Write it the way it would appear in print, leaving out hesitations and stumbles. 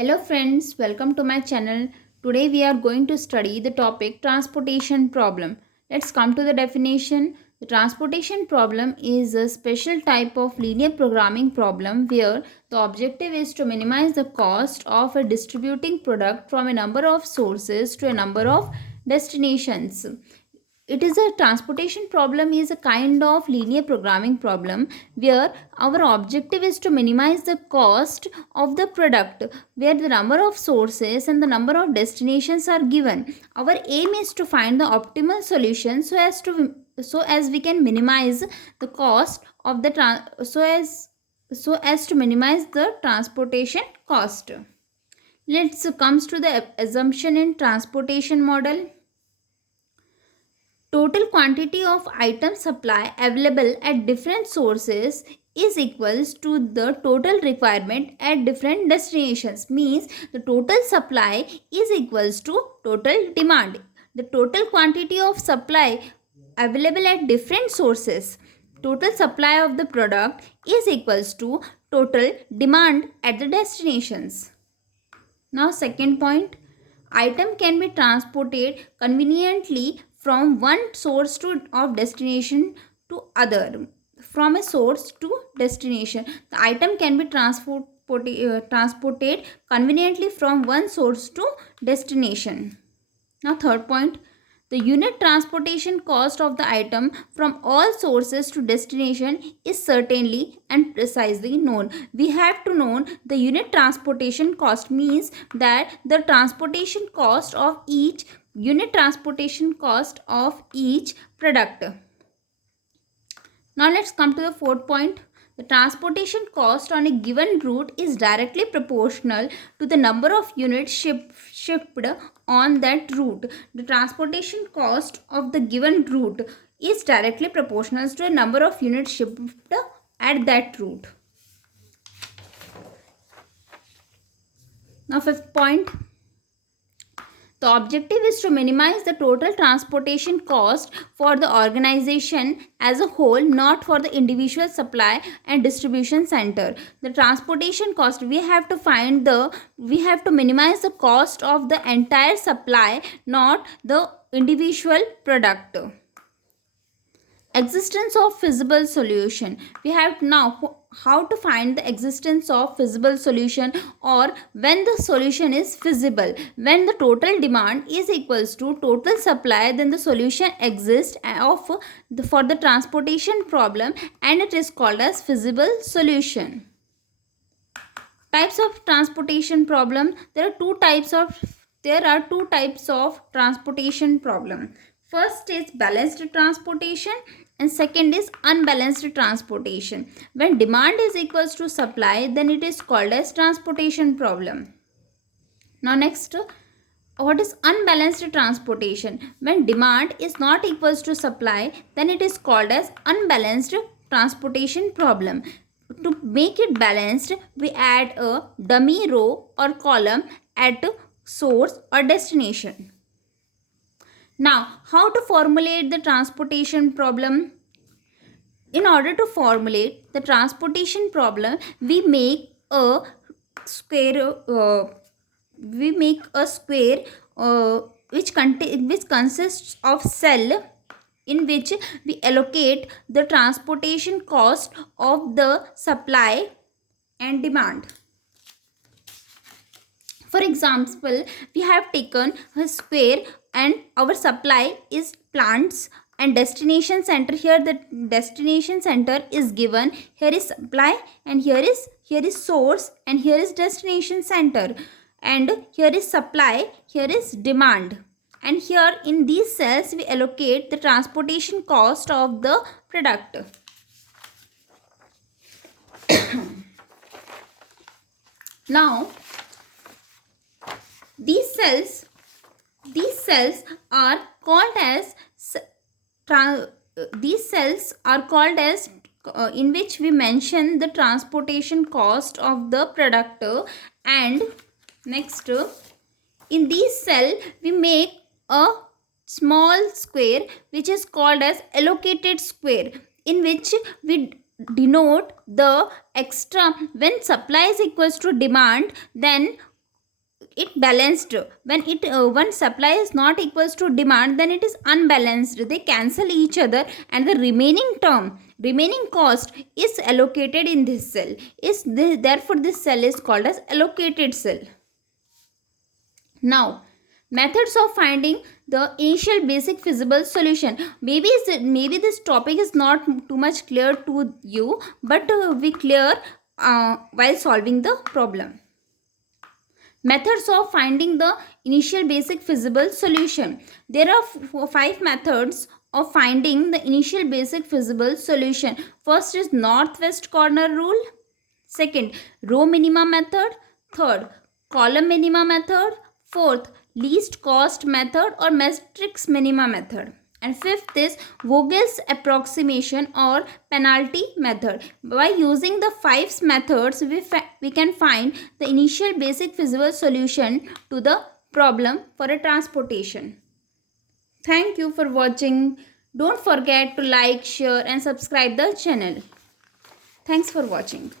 Hello friends, welcome to my channel. Today we are going to study the topic transportation problem. Let's come to the definition. The transportation problem is a special type of linear programming problem where the objective is to minimize the cost of a distributing product from a number of sources to a number of destinations. It is a transportation problem is a kind of linear programming problem where our objective is to minimize the cost of the product where the number of sources and the number of destinations are given. Our aim is to find the optimal solution so as we can minimize the cost of the so as to minimize the transportation cost. Let's comes to the assumption in transportation model. Total quantity of item supply available at different sources is equals to the total requirement at different destinations. Means the total supply is equals to total demand. The total quantity of supply available at different sources, total supply of the product is equals to total demand at the destinations. Now second point, item can be transported conveniently from one source to of destination to other. From a source to destination, the item can be transported conveniently from one source to destination. Now third point, the unit transportation cost of the item from all sources to destination is certainly and precisely known. We have to know the unit transportation cost means that the transportation cost of each unit transportation cost of each product. Now let's come to the fourth point. The transportation cost on a given route is directly proportional to the number of units shipped on that route. The transportation cost of the given route is directly proportional to the number of units shipped at that route. Now fifth point. The objective is to minimize the total transportation cost for the organization as a whole, not for the individual supply and distribution center. The transportation cost, we have to minimize the cost of the entire supply, not the individual product. Existence of feasible solution. We have now how to find the existence of feasible solution, or when the solution is feasible. When the total demand is equals to total supply, then the solution exists for the transportation problem, and it is called as feasible solution. Types of transportation problem. There are two types of transportation problem. First is balanced transportation and second is unbalanced transportation. When demand is equals to supply, then it is called as transportation problem. Now next, what is unbalanced transportation? When demand is not equals to supply, then it is called as unbalanced transportation problem. To make it balanced, we add a dummy row or column at source or destination. Now, how to formulate the transportation problem? In order to formulate the transportation problem, we make a square. Which consists of cell in which we allocate the transportation cost of the supply and demand. For example, we have taken a square and our supply is plants and destination center. Here the destination center is given. Here is supply and here is source and here is destination center. And here is supply, here is demand. And here in these cells we allocate the transportation cost of the product. Now these cells are called as in which we mention the transportation cost of the product. And next, in this cell we make a small square which is called as allocated square, in which we denote the extra. When supply is equals to demand, then it balanced. When it one supply is not equals to demand, then it is unbalanced. They cancel each other, and the remaining cost is allocated in this cell. Therefore this cell is called as allocated cell. Now, methods of finding the initial basic feasible solution. Maybe this topic is not too much clear to you, but we clear while solving the problem. Methods of finding the initial basic feasible solution. There are 5 methods of finding the initial basic feasible solution. First is northwest corner rule. Second, row minima method. Third, column minima method. Fourth, least cost method or matrix minima method. And fifth is Vogel's approximation or penalty method. By using the 5 methods, we can find the initial basic feasible solution to the problem for a transportation. Thank you for watching. Don't forget to like, share and subscribe the channel. Thanks for watching.